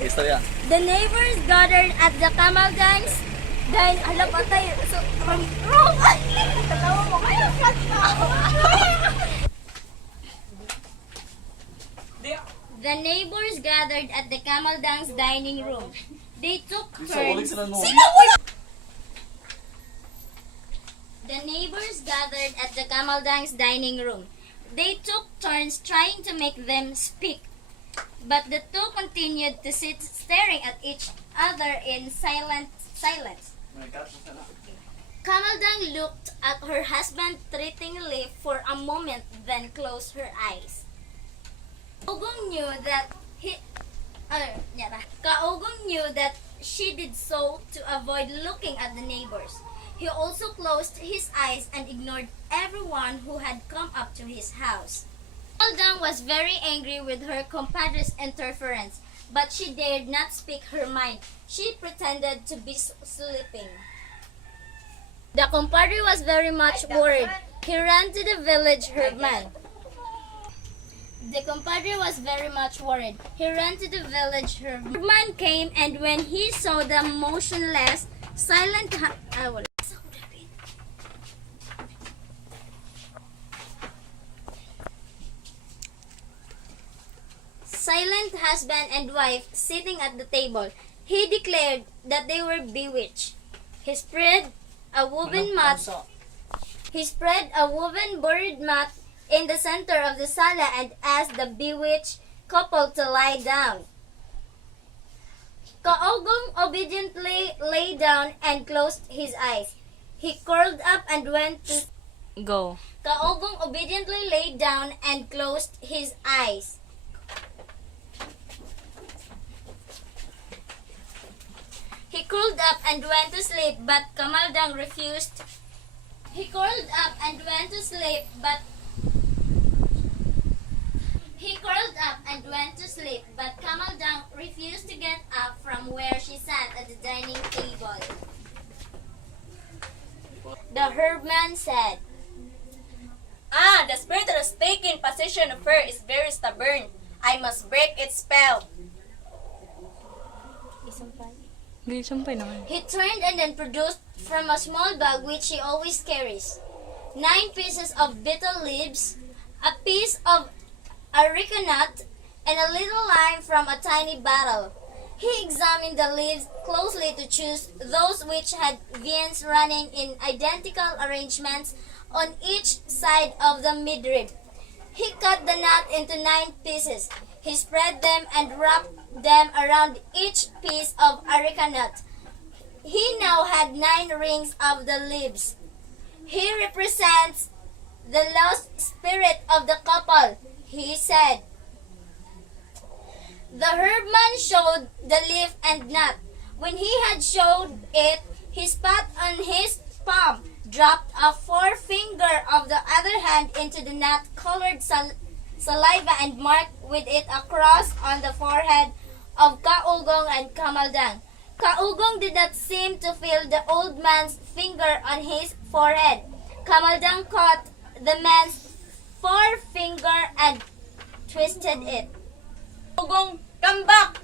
Istorya. The neighbors gathered at the Kamaldang's dine. Hala, patay. So, wrong. Tatawa mo kayo. The neighbors gathered at the Kamaldang's dining room. They took turns. The neighbors gathered at the Kamaldang's dining room. They took turns trying to make them speak. But the two continued to sit staring at each other in silence. Kamaldang looked at her husband threateningly for a moment, then closed her eyes. Kaugong knew that she did so to avoid looking at the neighbors. He also closed his eyes and ignored everyone who had come up to his house. Kamaldang was very angry with her compadre's interference, but she dared not speak her mind. She pretended to be sleeping. The compadre was very much worried. He ran to the village herdsman. The compadre was very much worried. He ran to the village herdsman. Herdsman came, and when he saw the motionless, silent husband and wife sitting at the table, he declared that they were bewitched. He spread a woven board mat in the center of the sala and asked the bewitched couple to lie down. Kaugong obediently lay down and closed his eyes. He curled up and went to Go. Kaugong obediently lay down and closed his eyes. He curled up and went to sleep, but Kamaldang refused. He curled up and went to sleep, but Kamaldang refused to get up from where she sat at the dining table. The herdsman said, The spirit that has taken possession of her is very stubborn. I must break its spell. Hindi, sampay naman. He turned and then produced from a small bag which he always carries 9 pieces of betel leaves, a piece of areca nut, and a little lime from a tiny bottle. He examined the leaves closely to choose those which had veins running in identical arrangements on each side of the midrib. He cut the nut into 9 pieces. He spread them and wrapped them around each piece of areca nut. He now had 9 rings of the leaves. He represents the lost spirit of the couple, he said. The herdsman showed the leaf and nut. When he had showed it, he spat on his palm, dropped a forefinger of the other hand into the nut-colored saliva and marked with it a cross on the forehead of Kaugong and Kamaldang. Kaugong did not seem to feel the old man's finger on his forehead. Kamaldang caught the man's forefinger and twisted it. Kaugong, come back!